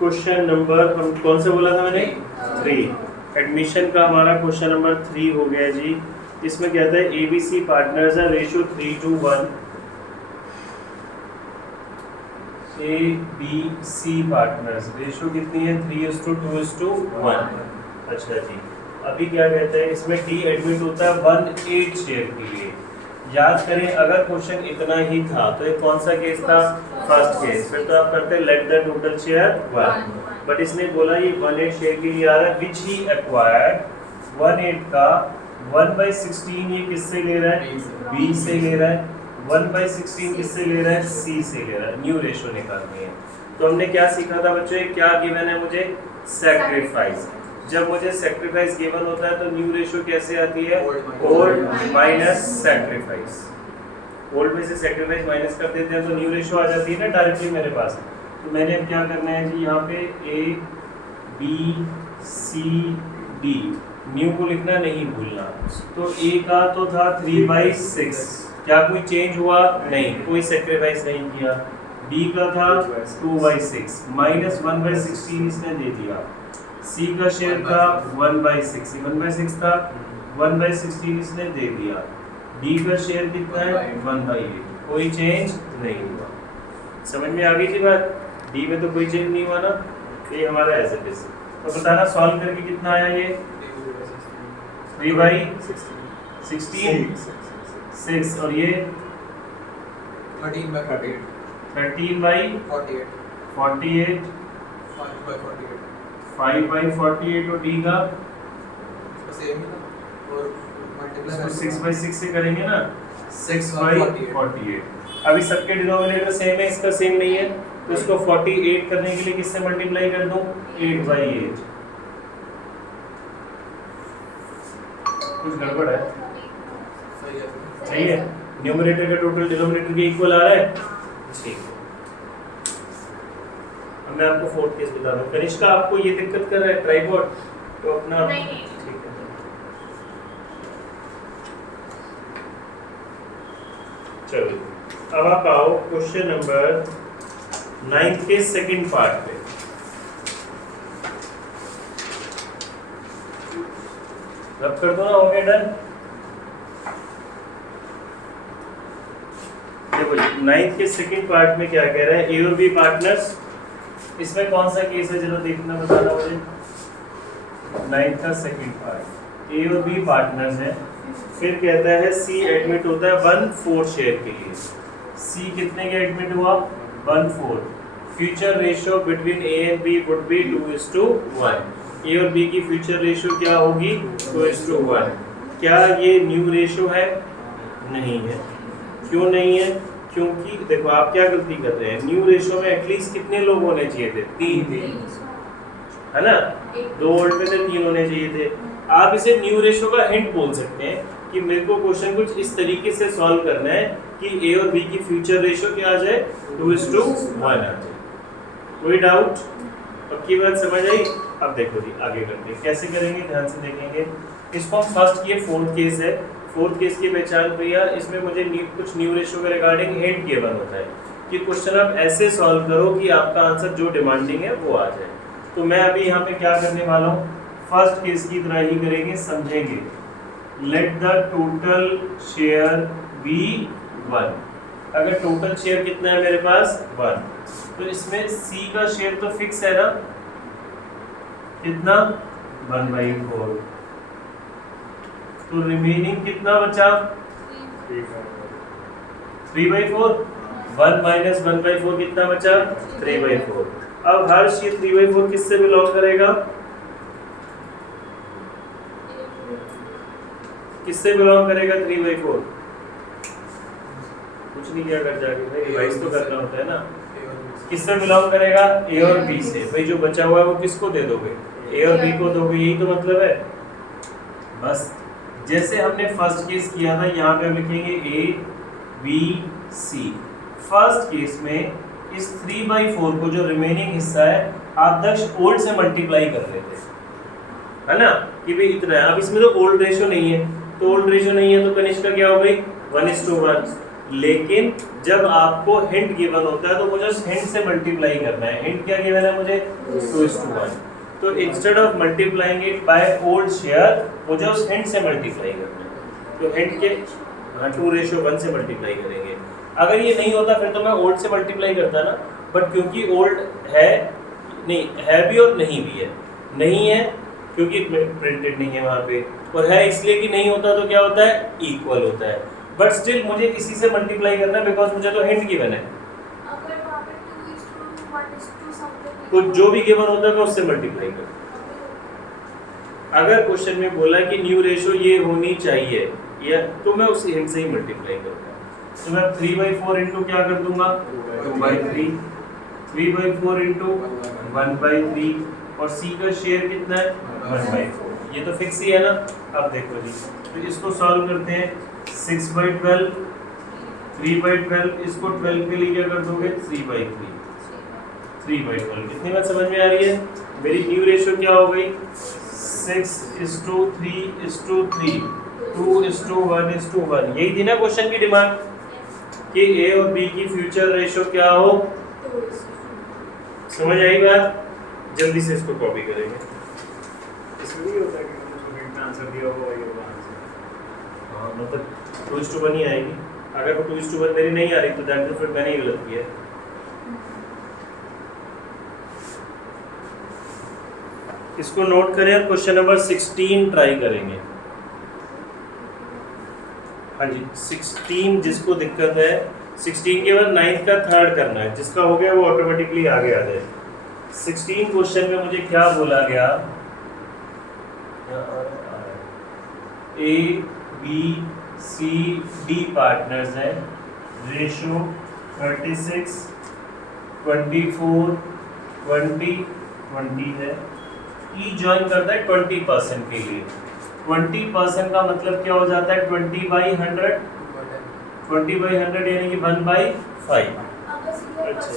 Question number, हम कौन सा बोला था मैंने, 3। एडमिशन का हमारा क्वेश्चन नंबर 3 हो गया जी। इसमें कहता है ABC पार्टनर्स है, रेशियो 3:1। ABC पार्टनर्स रेशियो कितनी है, 3:2:1। अच्छा जी, अभी क्या कहते हैं, इसमें D एडमिट होता है 1/8 शेयर के लिए। याद करें, अगर क्वेश्चन इतना ही था तो ये कौन सा केस था, फर्स्ट केस। फिर तो आप करते late the total share 1, but इसने बोला ये 1/8 शेयर के लिए आ रहा है, विच ही एक्वायर्ड 1/8 का 1/16 ये किससे ले रहा है, B से ले रहा है। 1/16 किससे ले रहा है, C से ले रहा है। न्यू रेशियो निकालनी है। तो हमने क्या सीखा था बच्चों, क्या गिवन है मुझे, सैक्रिफाइस। जब मुझे सैक्रिफाइस गिवन होता है तो न्यू रेशियो कैसे आती है, ओल्ड माइनस सैक्रिफाइस। ओल्ड में से सैक्रिफाइस माइनस कर देते हैं तो न्यू रेशियो आ जाती है ना डायरेक्टली मेरे पास। तो मैंने अब क्या करना है जी, यहाँ पे A B C D, new को लिखना नहीं भूलना। तो A का तो था 3/6, क्या कोई चेंज हुआ, नहीं, कोई सैक्रिफाइस नहीं किया। B का था 2/6 माइनस 1/16 इसने दे दिया। C का शेयर था 1/6, 1/6 था, 1/16 इसने दे दिया। D का शेयर कितना है, 1/8, कोई चेंज नहीं हुआ। समझ में आ गई थी बात, D में तो कोई चेंज नहीं हुआ ना, ये हमारा एज इट इज। तो बताना सॉल्व करके कितना आया ये, 3/16 6, और ये 13/48 13/48 5/48, और D का सेम ही ना, और मल्टीप्लाई 6/6 से करेंगे ना, 6/48। अभी सबके डिनोमिनेटर सेम है, इसका सेम नहीं है, तो इसको 48 करने के लिए किससे मल्टीप्लाई कर दूं, 8/8। कुछ गड़बड़ है, सही है। न्यूमरेटर का टोटल डिनोमिनेटर के इक्वल आ रहा है, ठीक है। अब मैं आपको फोर्थ केस बता रहा हूँ। कनिष्का, आपको ये दिक्कत कर रहा है ट्राइपॉड, तो अपना ठीक है। चलो, अब आप आओ क्वेश्चन नंबर 9 के सेकंड पार्ट पे। रब कर दो ना, हो गया डन। देखो 9 के सेकंड पार्ट में क्या कह रहा है, A और B पार्टनर्स। इसमें कौन सा केस है, जरा देखना, बताना मुझे। 9 का सेकंड पार्ट, A और B पार्टनर्स हैं। फिर कहता है C एडमिट होता है 1/4 शेयर के लिए। C कितने के एडमिट हुआ, 1/4। Future ratio between A and B would be 2:1। A और B की फ्यूचर रेशियो क्या होगी, 2:1। क्या ये न्यू रेशियो है, नहीं है। क्यों नहीं है, क्योंकि देखो आप क्या गलती कर रहे हैं, न्यू रेशियो में एटलीस्ट कितने लोग होने चाहिए थे, 3 थे, है ना। 2 वोल्ट पे थे, 3 होने चाहिए थे। आप इसे न्यू रेशियो का हिंट बोल सकते हैं कि मेरे को क्वेश्चन कुछ इस तरीके से सॉल्व करना है कि A और B की फ्यूचर रेशियो क्या आ जाए, 2:1 आ जाए। कोई डाउट, पक्की बात समझ आई। अब देखो जी, आगे करते हैं, कैसे करेंगे ध्यान से देखेंगे। इसको हम फर्स्ट किए, फोर्थ केस है। फोर्थ केस की पहचान भैया, इसमें मुझे कुछ न्यू रेशियो के रिगार्डिंग हिंट गिवन होता है कि क्वेश्चन आप ऐसे सॉल्व करो कि आपका आंसर जो डिमांडिंग है वो आ जाए। तो मैं अभी यहाँ पे क्या करने वाला हूँ, फर्स्ट केस की तरह ही करेंगे, समझेंगे। Let the total share be 1। अगर टोटल शेयर कितना है मेरे पास, 1, तो इसमें C का शेयर तो फिक्स है ना, कितना, 1/4। तो रिमेनिंग कितना बचा, 3/4। 1 माइनस 1/4 कितना बचा, 3/4। अब हर्ष ये 3/4 किससे बिलोंग करेगा, किससे बिलोंग करेगा 3/4, कुछ नहीं किया कर जाके भाई, रिवाइज तो करना होता है ना। किससे बिलोंग करेगा, A और B से। भाई जो बचा हुआ है वो किसको दे दोगे, A और B को दोगे, यही तो मतलब है। बस जैसे हमने फर्स्ट केस किया था, यहाँ पे हम लिखेंगे A B C। First case में इस 3/4 को, जो रिमेनिंग हिस्सा है, आप दक्ष ओल्ड से मल्टीप्लाई कर रहे थे, है ना, कि भाई इतना है। अब इसमें तो ओल्ड रेशियो नहीं है, तो ओल्ड रेशियो नहीं है तो कनिष्का क्या हो गई, 1:1। लेकिन जब आपको हिंट गिवन होता है तो मुझे उस हिंट से मल्टीप्लाई करना है। हिंट क्या गिवन है मुझे? 2:1। तो instead of multiplying it by old share मुझे उस हिंट से मल्टीप्लाई करना है। तो हिंट के 2:1 से मल्टीप्लाई करेंगे। अगर ये नहीं होता फिर तो मैं ओल्ड से मल्टीप्लाई करता ना, बट क्योंकि ओल्ड है नहीं, है भी और नहीं भी है। नहीं है क्योंकि प्रिंटेड नहीं है वहाँ पे, और है इसलिए कि नहीं होता तो क्या होता है? इक्वल होता है। बट स्टिल मुझे इसी से मल्टीप्लाई करना है बिकॉज मुझे तो हिंट गिवन है। अगर वहाँ पे 2:1 something तो जो भी गिवन होता है मैं उससे मल्टीप्लाई करता हूँ। अगर क्वेश्चन में बोला कि न्यू रेशो ये होनी चाहिए या, तो मैं उस हिंट से ही मल्टीप्लाई करता हूँ। तो मैं 3/4 इंटू क्या कर दूंगा? 2/3। 3/4 इंटू 1/3 और सी का शेयर कितना है? 1/4। ये तो फिक्स ही है ना। अब देखो जी, तो इसको सॉल्व करते हैं। 6/12, 3/12, इसको 12 के लिए क्या कर दोगे? 3/3। 3/12 कितनी बात समझ में आ रही है? मेरी न्यू रेशो क्या हो गई? 6:3:3, 2:1:1। यही थी ना क्वेश्चन की डिमांड कि ए और बी की फ्यूचर रेशो क्या हो? समझ आई बात? जल्दी से इसको कॉपी करेंगे। इसमें नहीं होता कि उसको हिंट में आंसर दिया होगा ये होगा आंसर। हाँ, मतलब 2:1 ही आएगी। अगर वो 2:1 मेरी नहीं आ रही तो दैट फिर मैंने ही गलत किया। इसको नोट करें और क्वेश्चन नंबर 16 ट्राई करेंगे। हाँ जी, 16 जिसको दिक्कत है, 16 के बाद 9th का थर्ड करना है। जिसका हो गया वो ऑटोमेटिकली आगे आ जाए। 16 क्वेश्चन में मुझे क्या बोला गया? A B C D partners हैं, रेशो 36 24 20 20 है। ई ज्वाइन करता है 20% के लिए। 20% का मतलब क्या हो जाता है? 20/100। 20/100 यानी कि 1/5। अच्छा,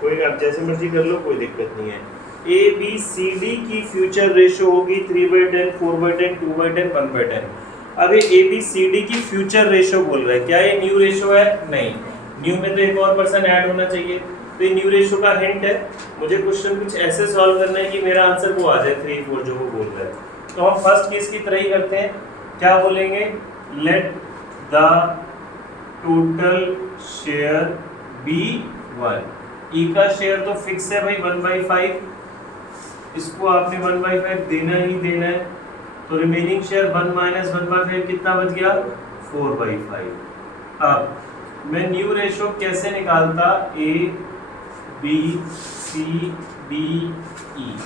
कोई आप जैसे मर्जी कर लो, कोई दिक्कत नहीं है। ए बी सी डी की फ्यूचर रेशो होगी 3/10, 4/10, 2/10, 1/10। अब ये ए बी सी डी की फ्यूचर रेशो बोल रहा है। क्या ये न्यू रेशो है? नहीं। न्यू में तो एक और पर्सन ऐड होना चाहिए, तो ये न्यू रेशो का हिंट है। मुझे क्वेश्चन कुछ ऐसे सॉल्व करना है कि मेरा आंसर वो आ जाए 3 4 जो वो बोल रहा है। तो हम फर्स्ट केस की तरह ही करते हैं। क्या बोलेंगे? Let the total share be 1। E का शेयर तो फिक्स है भाई 1/5, इसको आपने 1/5 देना ही देना है। तो रिमेनिंग शेयर 1 - 1/5 कितना बच गया? 4/5। अब मैं न्यू रेशो कैसे निकालता? A B C D E.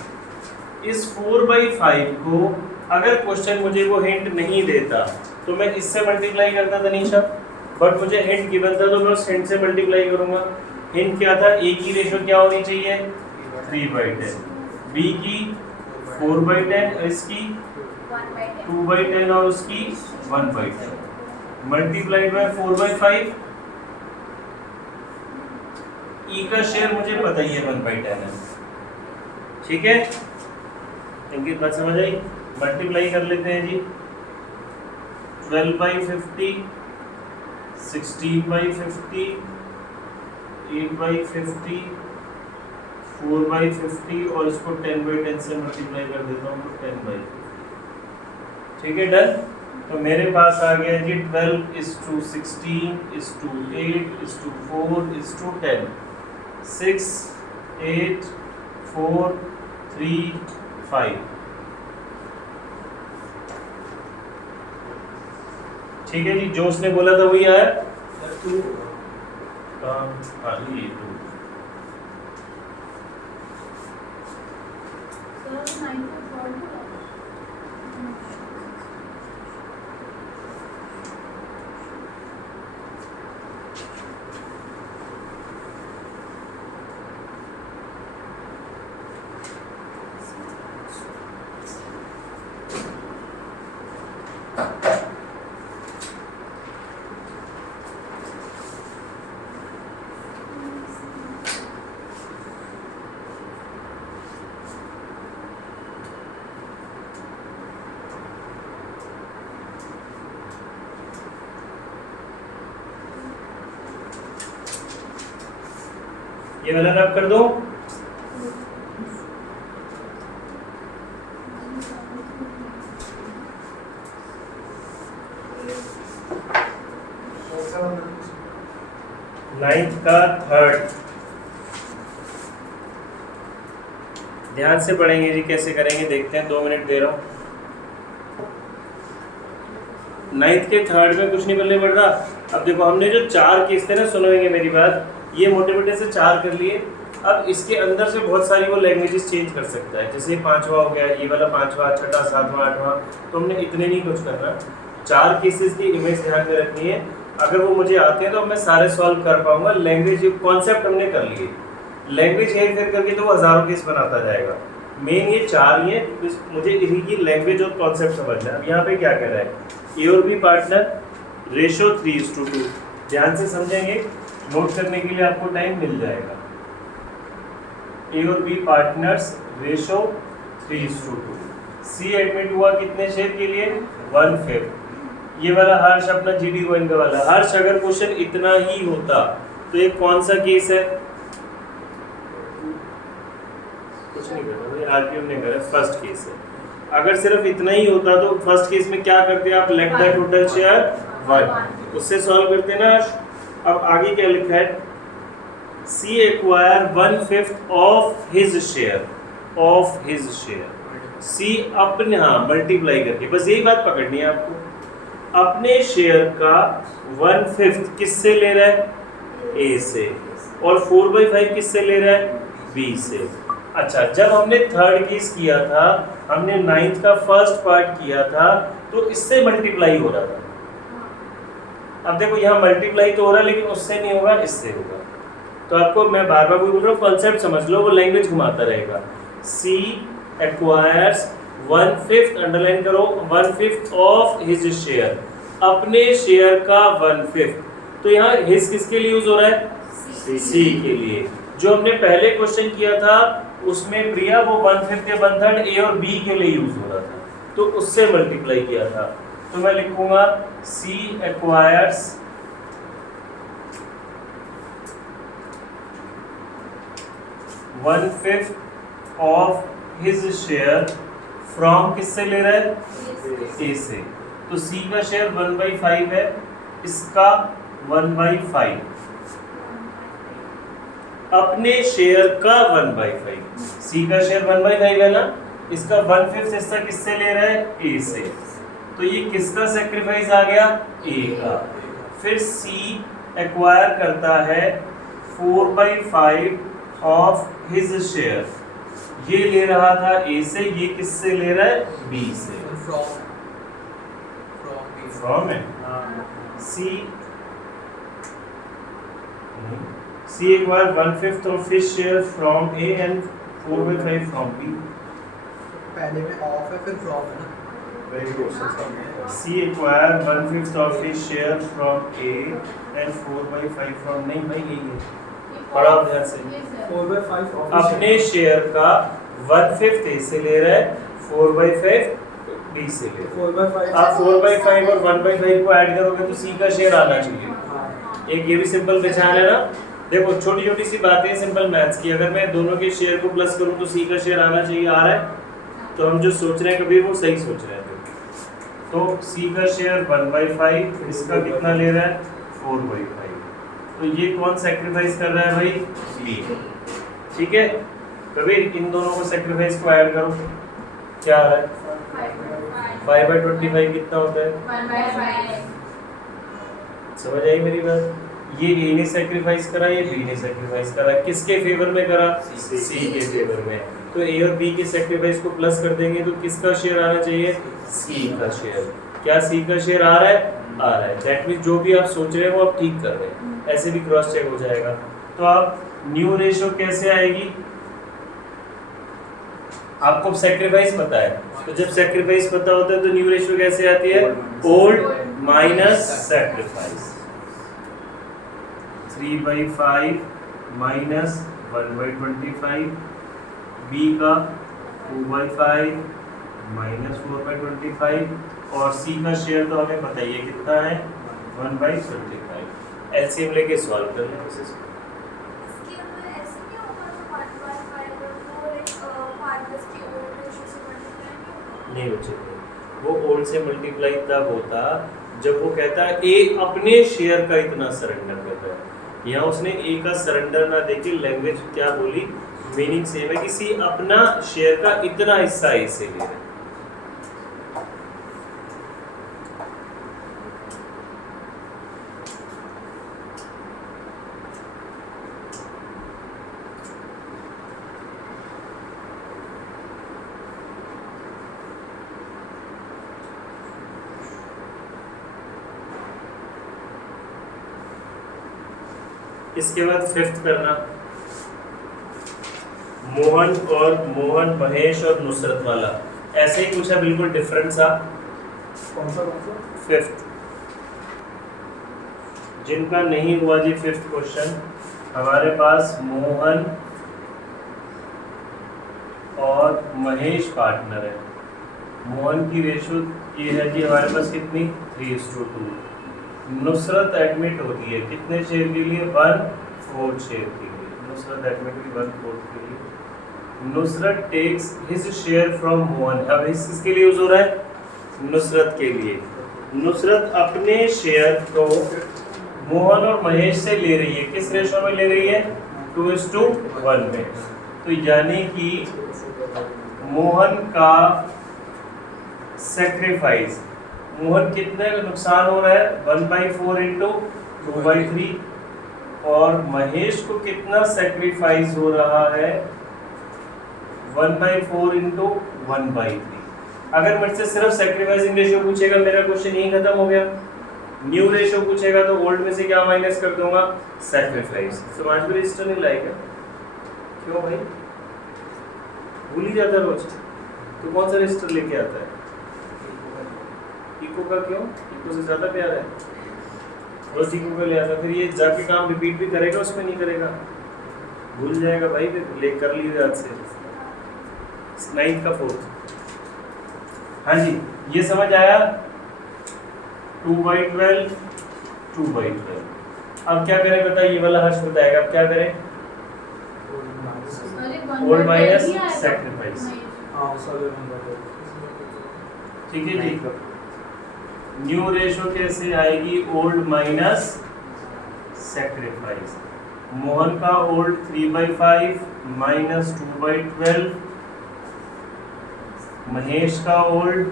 इस 4/5 को अगर क्वेश्चन मुझे वो हिंट नहीं देता तो मैं इससे मल्टीप्लाई करता तनीषा, बट मुझे हिंट गिवन था तो मैं उस हिंट से मल्टीप्लाई करूंगा। हिंट क्या था? ए की रेशो क्या होनी चाहिए? 3/10, बी की 4/10, इसकी 2/10 और उसकी 1/10 मल्टीप्लाइड बाय 4/5। ई का शेयर मुझे पता ही है 1/10 है। ठीक है, इनकी बात समझ आई? मल्टीप्लाई कर लेते हैं जी। 12/50, 16/50, 8/50, 4/50 और इसको 10/10 से मल्टीप्लाई कर देता हूँ तो 10/50। ठीक है, डन। तो मेरे पास आ गया जी 12:16:8:4:10, 6 8 4 3 5। ठीक है जी, जो उसने बोला था वही आया। हाँ ये 2। ये वाला रब कर दो। नाइन्थ का थर्ड ध्यान से पढ़ेंगे जी, कैसे करेंगे देखते हैं, 2 मिनट दे रहा हूँ। नाइन्थ के थर्ड में कुछ नहीं बल्ले पड़ रहा। अब देखो हमने जो 4 केस थे ना, सुनोगे मेरी बात, ये मोटे मोटे से 4 कर लिए। अब इसके अंदर से बहुत सारी वो लैंग्वेजेस चेंज कर सकता है, जैसे 5वां हो गया, ये वाला 5वां, 6वां, 7वां, 8वां। तो हमने इतने नहीं कुछ करना, 4 केसेस की इमेज ध्यान में रखनी है। अगर वो मुझे आते हैं तो मैं सारे सॉल्व कर पाऊंगा। लैंग्वेज कॉन्सेप्ट हमने कर लिए, लैंग्वेज हेर फेर करके तो वो हज़ारों केस बनाता जाएगा। मेन ये 4 ही है, मुझे इन्हीं की लैंग्वेज और कॉन्सेप्ट समझना है। अब यहाँ पे क्या कह रहा है, ए और बी पार्टनर रेशो 3:2। ध्यान से समझेंगे, नोट करने के लिए आपको टाइम मिल जाएगा। ए और B partners ratio 3:2। C admit हुआ कितने शेयर के लिए, 1/5। ये वाला हर्ष अपना जीडी गोइंग का वाला हर्ष, अगर क्वेश्चन इतना ही होता तो ये कौन सा केस है, कुछ नहीं करना भाई, आज भी हमने करा फर्स्ट केस है। अगर सिर्फ इतना ही होता तो फर्स्ट केस में क्या करते आप, लेट द टोटल शेयर 1, उससे सॉल्व करते ना। अब आगे क्या लिखा है, C acquire 1/5 of his share, of his share. C अपने, हाँ मल्टीप्लाई करके, बस यही बात पकड़नी है आपको। अपने शेयर का 1/5 किससे ले रहा है, ए से, और 4/5 किससे ले रहा है, बी से। अच्छा, जब हमने थर्ड केस किया था, हमने 9th का फर्स्ट पार्ट किया था, तो इससे मल्टीप्लाई हो रहा था। अब देखो यहाँ मल्टीप्लाई तो हो रहा है, लेकिन उससे नहीं होगा, इससे होगा। तो आपको मैं बार बार बोल रहा हूँ, कॉन्सेप्ट समझ लो, वो लैंग्वेज घुमाता रहेगा। सी एक्वायर्स 1/5, अंडरलाइन करो, 1/5 ऑफ हिज शेयर, अपने शेयर का 1/5। तो यहाँ हिज किसके लिए यूज हो रहा है, सी के लिए। जो हमने पहले क्वेश्चन किया था उसमें प्रिया वो 1/5 या 1/3 ए और बी के लिए यूज हो रहा था, तो उससे मल्टीप्लाई किया था। तो मैं लिखूंगा C acquires 1/5 of his share from, किससे ले रहा है, ए से। तो सी का शेयर 1/5 है, इसका 1/5, अपने शेयर का 1/5। सी का शेयर 1/5 है ना, इसका 1/5 हिस्सा किससे ले रहा है, ए से। तो ये किसका सेक्रीफाइस आ गया, ए का। फिर सी एक्वायर करता है 4/5 ऑफ हिज शेयर, ये ले रहा था ए से, ये किससे ले रहा है, बी से। फ्रॉम है, C acquire 1/5 of his share from A and 4/5 from B. पहले में ऑफ है, फिर फ्रॉम है ना। Very good. C acquire 1/5 of his share from A and 4/5 from, नहीं भाई यही है, पढ़ा ध्यान से। 4/5 ऑफ अपने शेयर का 1/5 ए से ले रहा है, 4/5 बी से ले रहा है। 4/5 आप 4/5 और 1/5 को ऐड करोगे तो सी का शेयर आना चाहिए। एक ये भी सिंपल पहचान है ना। देखो छोटी छोटी सी बातें सिंपल मैथ्स की, अगर मैं दोनों के शेयर को प्लस करूं तो सी का शेयर आना चाहिए, आ रहा है। तो हम जो सोच रहे हैं कभी वो सही सोच रहे हैं। तो सी का शेयर 1/5, इसका कितना ले रहा है, 4/5। तो ये कौन सेक्रीफाइस कर रहा है भाई, बी। ठीक है, कबीर इन दोनों को सेक्रीफाइस को ऐड करो, क्या आ रहा है, 5/25 कितना होता है, 1/5। समझ आई मेरी बात। ये ए ने सेक्रीफाइस करा, ये बी ने सेक्रीफाइस करा, किसके फेवर में करा, सी के फेवर में। तो ए और बी के सेक्रीफाइस को प्लस कर देंगे तो किसका शेयर आना चाहिए, सी का शेयर। क्या सी का शेयर आ रहा है, आ रहा है। दैट मींस जो भी आप सोच रहे हैं वो आप ठीक कर रहे हैं, ऐसे भी क्रॉस चेक हो जाएगा। तो आप न्यू रेशियो कैसे आएगी, आपको सेक्रीफाइस पता है, तो जब सेक्रीफाइस पता होता है तो न्यू रेशियो कैसे आती है, old minus sacrifice. 3/5 minus 1/25, B का 2/5 माइनस 4/25, और सी का शेयर तो हमें पता ही है कितना है, 1/25। एलसीएम लेके सॉल्व कर लें। इसकी हमें ऐसे नहीं बचेंगे। वो ओल्ड से मल्टीप्लाई तब होता जब वो कहता है ए अपने शेयर का इतना सरेंडर करता है। यहाँ उसने ए का सरेंडर ना देके लैंग्वेज क्या बोली, मीनिंग सेम है कि सी अपना शेयर का इतना हिस्सा ए से ले रहा है। इसके बाद फिफ्थ करना, मोहन महेश और नुसरत वाला ऐसे ही पूछा, बिल्कुल डिफरेंट सा। कौन सा फिफ्थ जिनका नहीं हुआ जी फिफ्थ क्वेश्चन, हमारे पास मोहन और महेश पार्टनर है। मोहन की रेशो ये है जी हमारे पास कितनी 3:2। नुसरत एडमिट होती है कितने शेयर के लिए 1/4 शेयर के लिए। नुसरत एडमिट हुई 1/4 के लिए। Nusrat takes his share from Mohan, अब इसके लिए यूज हो रहा है नुसरत के लिए। नुसरत अपने शेयर को मोहन और महेश से ले रही है, किस रेशो में ले रही है 2:1 में। तो यानी कि मोहन का सेक्रीफाइस, मोहन कितने का नुकसान हो रहा है 1/4 इंटू 2/3, और महेश को कितना सेक्रीफाइस हो रहा है 1/4 इंटू 1/3। अगर मुझसे सिर्फ सेक्रीफाइसिंग रेशियो पूछेगा मेरा क्वेश्चन यही खत्म हो गया। न्यू रेशियो पूछेगा तो ओल्ड में से क्या माइनस कर दूंगा, सेक्रीफाइस। समझ में रजिस्टर नहीं लाएगा क्यों भाई, भूल ही जाता रोज। तो कौन सा रजिस्टर लेके आता है, इको का। क्यों, इको से ज्यादा प्यार है, रोज इको का ले आता। फिर ये जाके काम रिपीट भी करेगा, उसमें नहीं करेगा, भूल जाएगा भाई। फिर ले कर ली याद से 9th का 4th। हाँ जी, ये समझ आया 2/12 2/12। अब क्या करें बताइए, ये वाला हर्ष बताएगा। अब क्या करें, ओल्ड माइनस सेक्रीफाइस। ठीक है जी। न्यू रेशो कैसे आएगी, ओल्ड माइनस सेक्रीफाइस। मोहन का ओल्ड 3/5 माइनस 2/12, महेश का ओल्ड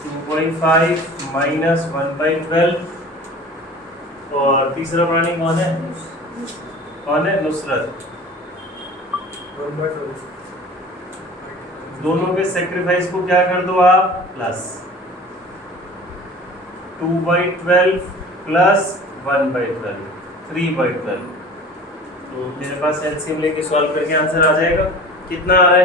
2/5 माइनस 1/12, और तीसरा प्राणी कौन है, नुसरत। दोनों के सेक्रीफाइस को क्या कर दो आप, प्लस 2/12 प्लस 1/12 3/12। तो मेरे पास एलसीएम लेके सॉल्व करके आंसर आ जाएगा। कितना आ रहा है,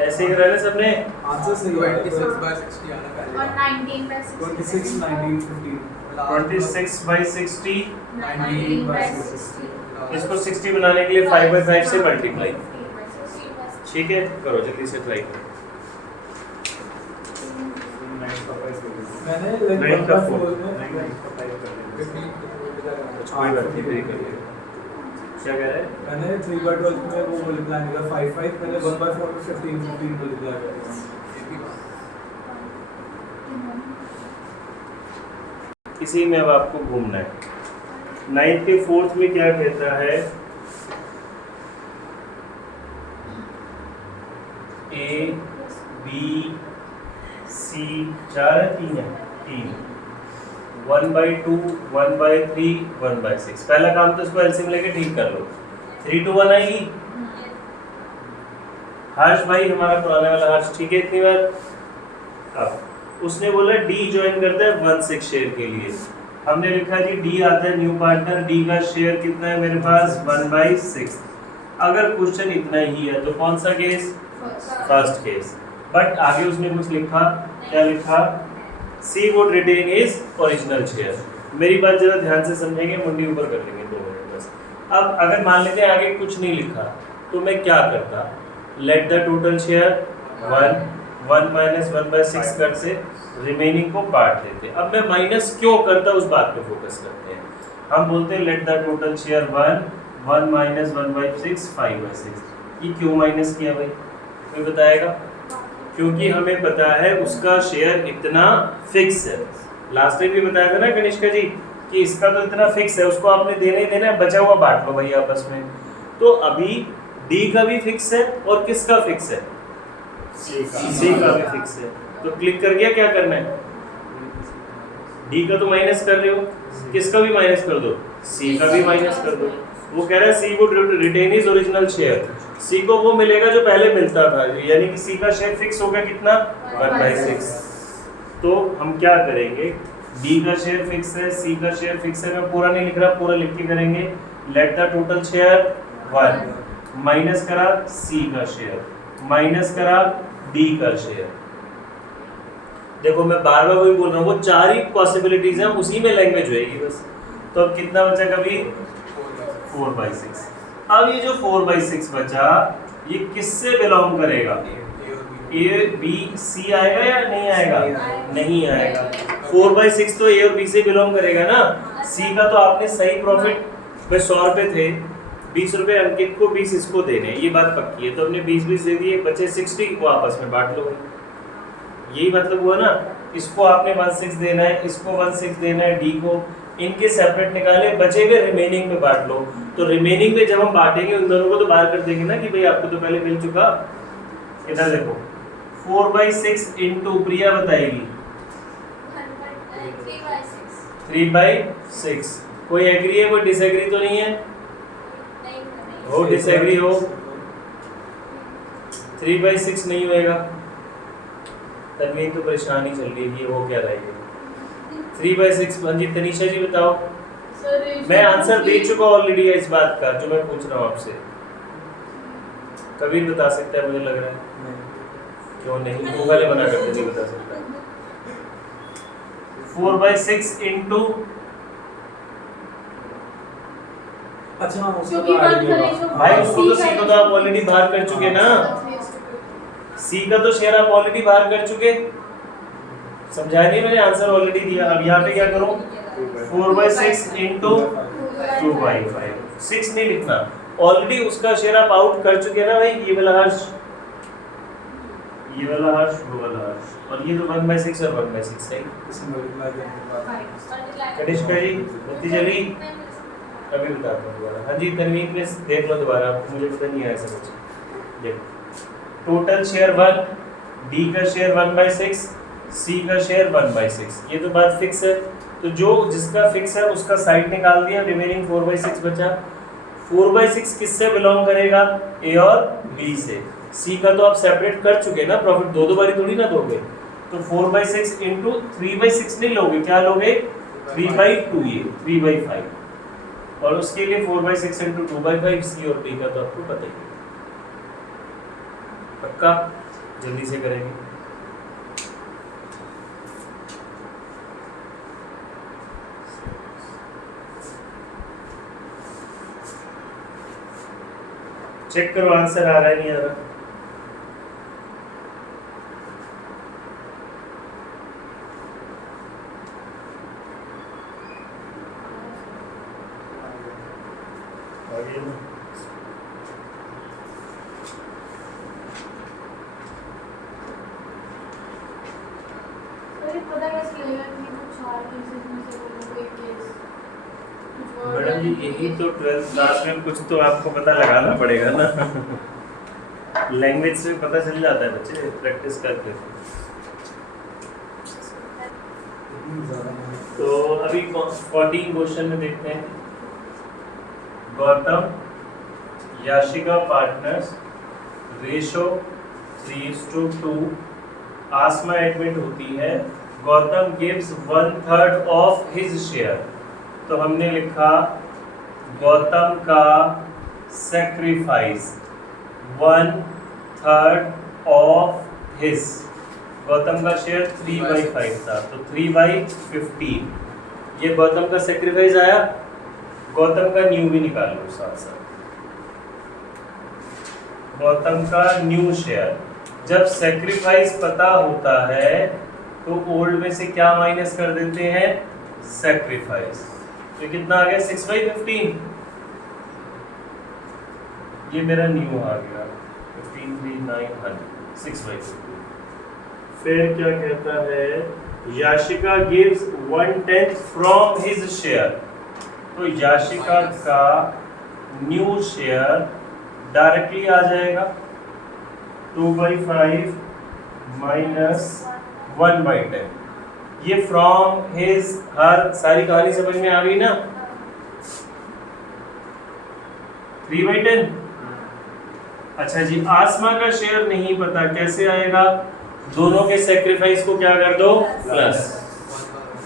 ऐसे ही रहने सबने आंसर सही है। 26/60 आना पहले और 19/60 26 19 15 26/60। 19/60 इसको 60 बनाने के लिए 5/5 से मल्टीप्लाई। ठीक है, करो जल्दी से ट्राई करो। मैंने Nine का 4 15 कोई बात नहीं, फिर कर लेगा। क्या कह रहा है, मैंने 3/12 में वो मल्टीप्लाई किया 5/5, मैंने 1/4 में 15 मल्टीप्लाई किया। इसी में अब आपको घूमना है। 9th के 4th में क्या कहता है, ए बी सी 4 है 3 है 3 1/2 1/3 1/6। पहला काम तो इसको एलसीएम लेके ठीक कर लो। 3 to 1 आएगी। हर्ष भाई हमारा पुराने वाला हर्ष, ठीक है इतनी बार। अब उसने बोला डी ज्वाइन करता है 1/6 शेयर के लिए। हमने लिखा जी डी आता है न्यू पार्टनर, डी का शेयर कितना है मेरे पास 1/6। अगर क्वेश्चन इतना ही है तो कौन सा केस, फर्स्ट केस। बट आगे उसने कुछ लिखा, क्या लिखा, C would retain his original share. मेरी बात जरा ध्यान से समझेंगे, मुंडी ऊपर कर लेंगे 2 मिनट बस। अब अगर मान लेते हैं आगे कुछ नहीं लिखा तो मैं क्या करता, late the total share 1 minus 1/6 करते, रिमेनिंग को पार्ट देते। अब मैं माइनस क्यों करता उस बात पे फोकस करते हैं। हम बोलते हैं late the total share 1 1 minus 1/6 5/6। ये क्यों माइनस किया भाई, कोई बताएगा? क्योंकि हमें पता है उसका शेयर इतना फिक्स है। लास्ट टाइम भी बताया था ना कनिष्का जी कि इसका तो इतना फिक्स है, उसको आपने देना ही देना है, बचा हुआ बांट लो भाई आपस में। तो अभी डी का भी फिक्स है और किसका फिक्स है? सी का भी फिक्स है। तो क्लिक कर गया, क्या करना है? डी का तो माइनस कर रहे हो, किसका भी माइनस कर दो, सी का भी माइनस कर दो। वो कह रहा है C would retain his original share, C को वो मिलेगा जो पहले मिलता था, यानी कि सी का शेयर फिक्स हो गया कितना 1/6। तो हम क्या करेंगे, डी का शेयर फिक्स है, सी का शेयर फिक्स है, मैं पूरा नहीं लिख रहा, पूरा लिख के करेंगे। Late the total share 1 minus करा सी का शेयर माइनस करा डी का शेयर। देखो मैं बार बार वही बोल रहा हूँ, वो चार ही पॉसिबिलिटीज हैं, उसी में लैंग्वेज होएगी बस। तो अब कितना बचा कभी 4/6। अब ये जो 4/6 बचा ये किससे बिलोंग करेगा? ए बी सी आएगा या नहीं आएगा? नहीं आएगा। 4/6 तो ए और बी से बिलोंग करेगा ना। सी का तो आपने सही प्रॉफिट भाई 100 रुपए थे, 20 रुपए अंकित को 20 इसको देने, ये बात पक्की है। तो हमने 20 दे दिए, बचे 60 को आपस में बांट लो। यही मतलब हुआ ना, इसको आपने 1/6 देना है, इसको 1/6 देना है डी को, इनके सेपरेट निकाले, बचे हुए रिमेनिंग में बांट लो। तो रिमेनिंग में जब हम बांटेंगे उन दोनों को तो बाहर कर देंगे ना कि भाई आपको तो पहले मिल चुका। इधर देखो 4/6 इंटू प्रिया बताएगी 3/6। कोई एग्री है, कोई डिसएग्री तो नहीं है? हो डिसएग्री हो 3/6 नहीं होएगा। तनवीर तो परेशानी चल रही है, वो क्या रहेगा 3/6। हाँ जी तनीषा जी बताओ। मैं आंसर दे चुका ऑलरेडी है इस बात का जो मैं पूछ रहा हूँ आपसे। कबीर बता सकता है मुझे लग रहा है। क्यों नहीं, वो वाले मना करते नहीं बता सकता। 4/6 इंटू अच्छा भाई उसको तो सी को तो आप ऑलरेडी बाहर कर चुके ना, सी का तो शेयर आप ऑलरेडी बाहर कर चुके। समझाया नहीं मैंने, आंसर ऑलरेडी दिया। अब यहाँ पे क्या करूँ 4/6 इंटू 2/5। 6 नहीं लिखना, ऑलरेडी उसका शेयर आप आउट कर चुके ना भाई। ये वाला हर्ष, ये वाला हर्ष, वो वाला हर्ष, और ये तो 1/6 और 1/6 है। कनिष्का जी बत्ती जली, अभी बताता हूँ दोबारा। हाँ जी तनवीर ने देख लो दोबारा, मुझे पता नहीं आया समझ। देखो टोटल शेयर 1, डी का शेयर 1/6, सी का शेयर 1/6। ये तो बात फिक्स है, तो जो जिसका फिक्स है उसका साइड निकाल दिया, रिमेनिंग 4/6 बचा। 4/6 किससे बिलोंग करेगा? ए और बी से। सी का तो आप सेपरेट कर चुके ना प्रॉफिट, दो बारी थोड़ी ना दोगे। तो 4/6 इंटू 3/6 नहीं लोगे, क्या लोगे 3/2, ये 3/5। और उसके लिए 4/6 इंटू 2/5, सी और डी का तो आपको पता ही है। पक्का जल्दी से करेंगे। चेक करो आंसर आ रहा है नहीं आ रहा। मैडम जी यही तो 12th क्लास में कुछ तो आपको पता लगाना पड़ेगा ना। लैंग्वेज से पता चल जाता है बच्चे प्रैक्टिस करके। तो अभी 14 क्वेश्चन में देखते हैं। Gautam Yashika partners, ratio 3:2। आसमा एडमिट होती है। Gautam gives 1/3 of his share. तो हमने लिखा गौतम का सैक्रिफाइस 1/3 ऑफ हिज। गौतम का शेयर 3/5 था, तो 3/15। ये गौतम का सैक्रिफाइस आया। गौतम का न्यू भी निकाल लो साथ साथ। गौतम का न्यू शेयर, जब सैक्रिफाइस पता होता है तो ओल्ड में से क्या माइनस कर देते हैं? सैक्रिफाइस। तो कितना आ गया 6/15। ये मेरा न्यू आ गया 15 3 9 6/15। फिर क्या कहता है, Yashika gives 1/10 from his share. तो याशिका का न्यू शेयर डायरेक्टली आ जाएगा 2/5 माइनस 1/10। ये फ्रॉम हिज हर सारी कहानी समझ में आ गई ना? 3/10। अच्छा जी, आसमा का शेयर नहीं पता, कैसे आएगा? दोनों के सेक्रीफाइस को क्या कर दो, प्लस।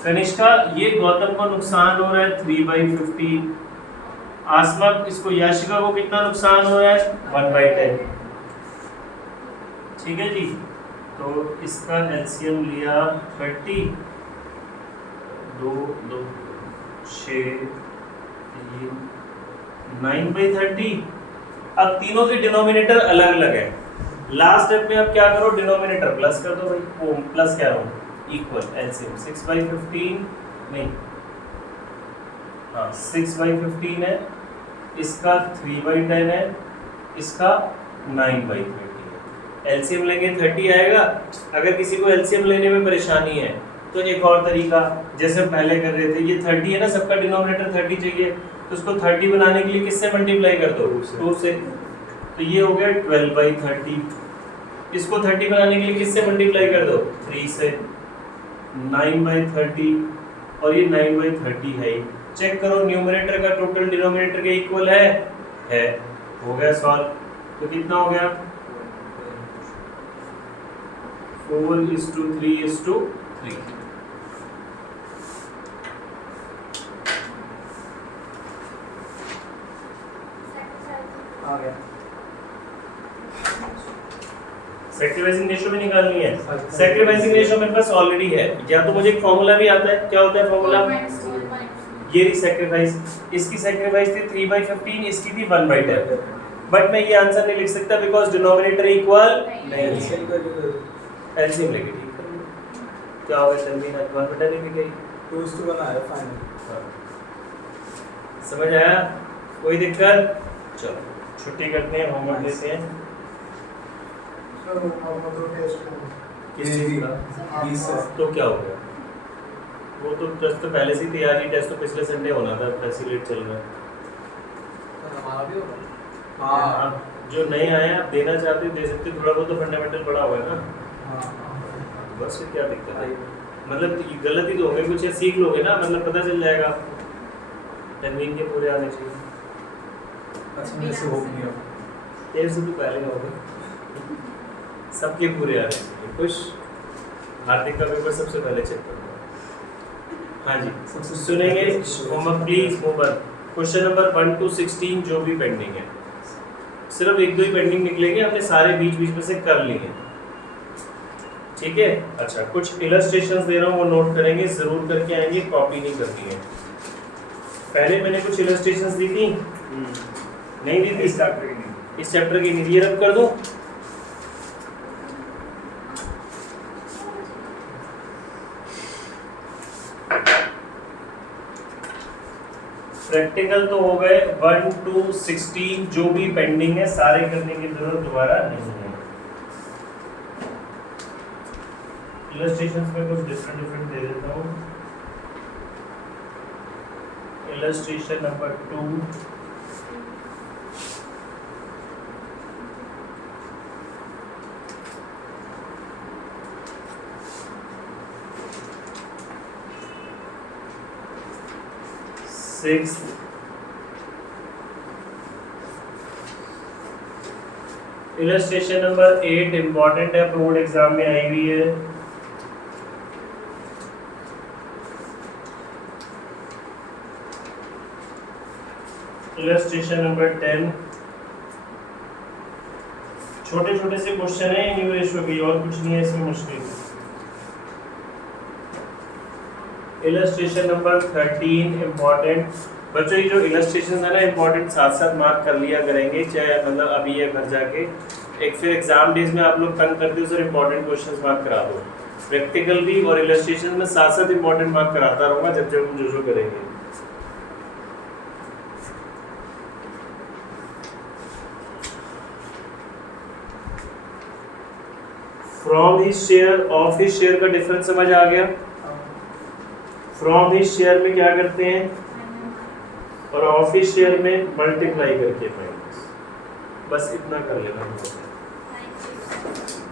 कनिष्का, ये गौतम को नुकसान हो रहा है 3/15। आसमा इसको, याशिका को कितना नुकसान हो रहा है 1/10। ठीक है जी, तो इसका एलसीएम लिया 30, 2 2 6 3 9/30। अब तीनों के डिनोमिनेटर अलग अलग है। लास्ट स्टेप में अब क्या करो, डिनोमिनेटर प्लस कर दो भाई। वो प्लस क्या हो, इक्वल एलसीएम 6/15 नहीं, हाँ 6/15 है, इसका 3/10 है, इसका 9/30 है। एलसीएम लेंगे 30 आएगा। अगर किसी को एलसीएम लेने में परेशानी है तो एक और तरीका, जैसे हम पहले कर रहे थे, ये 30 है ना, सबका डिनोमिनेटर 30 चाहिए, तो उसको 30 बनाने के लिए किससे मल्टीप्लाई कर दो, 2 से। तो ये हो गया 12/30। इसको 30 बनाने के लिए किससे मल्टीप्लाई कर दो, 3 से। 9/30 और ये 9/30 है ही। चेक करो न्यूमरेटर का टोटल डिनोमिनेटर के इक्वल है। हो गया सॉल्व। तो कितना हो गया, 4:3:3। आ गया। सैक्रिफाइसिंग रेशियो भी निकालनी है। सैक्रिफाइसिंग रेशियो मेरे पास ऑलरेडी है, या तो मुझे एक फॉर्मूला भी आता है। क्या होता है फॉर्मूला, ये रही सैक्रिफाइस। इसकी सैक्रिफाइस थी 3/15, इसकी थी 1/10। बट मैं ये आंसर नहीं लिख सकता बिकॉज़ डिनोमिनेटर इक्वल नहीं है। एलसीएम लेके ठीक है। क्या होगा तनवीन, 1/10 लिख गई, 2:1 आया फाइनल। समझ आया? कोई दिक्कत? चलो छुट्टी करते हैं, होमवर्क देते हैं। किस चीज़ का? 20 से। तो क्या हो गया, वो तो टेस्ट तो पहले से ही तैयारी, टेस्ट तो पिछले संडे होना था, वैसे लेट चल रहा है। हमारा भी होगा। हाँ, आप जो नए आए हैं आप देना चाहते हो दे सकते हो, थोड़ा बहुत तो फंडामेंटल पढ़ा हुआ है ना। हाँ। बस फिर क्या दिक्कत है, मतलब गलती तो होगी कुछ, या सीख लोगे ना, मतलब पता चल जाएगा। तनवीन के पूरे आने चाहिए। अच्छा मेरे से हो गया। तेरे से तो पहले होगा, सबके पूरे आने चाहिए। खुश? हार्दिक का पेपर सबसे पहले चेक करूँगा। हाँ जी, सबसे सुनेंगे homework please. Homework question number 1 to 16 जो भी पेंडिंग है, सिर्फ 1-2 ही पेंडिंग निकलेंगे, हमने सारे बीच बीच में से कर लिए। ठीक है? अच्छा, कुछ इलस्ट्रेशंस दे रहा हूँ, वो नोट करेंगे, जरूर करके आएंगे, कॉपी नहीं करनी है। पहले मैंने कुछ इलस्ट्रेशंस दी थी, नहीं दी थी? इस चैप्टर की नहीं। इस चैप्टर की नहीं, ये रब कर दूं? प्रैक्टिकल तो हो गए 1 to 16, जो भी पेंडिंग है सारे करने की जरूरत दोबारा नहीं है। इलस्ट्रेशंस में कुछ डिफरेंट दे देता हूँ। Illustration number 2, illustration number 8 important है, बोर्ड एग्जाम में आई हुई है। इलस्ट्रेशन नंबर 10, छोटे छोटे से क्वेश्चन है न्यू रेशियो की, और कुछ नहीं है इसमें मुश्किल। Illustration number 13 important. बच्चों ये जो इलस्ट्रेशन है ना इंपॉर्टेंट, साथ साथ मार्क कर लिया करेंगे, चाहे मतलब अभी या घर जाके। एक फिर एग्जाम डेज में आप लोग तंग करते हो सर इंपॉर्टेंट क्वेश्चंस मार्क करा दो। प्रैक्टिकल भी और इलस्ट्रेशन में साथ साथ इंपॉर्टेंट मार्क कराता रहूँगा जब जब हम जो करेंगे। From his share of his share का डिफरेंस समझ आ गया। फ्रॉम हिज शेयर में क्या करते हैं और ऑफ हिज शेयर में मल्टीप्लाई करके फाइंड। बस इतना कर लेना। Thank you.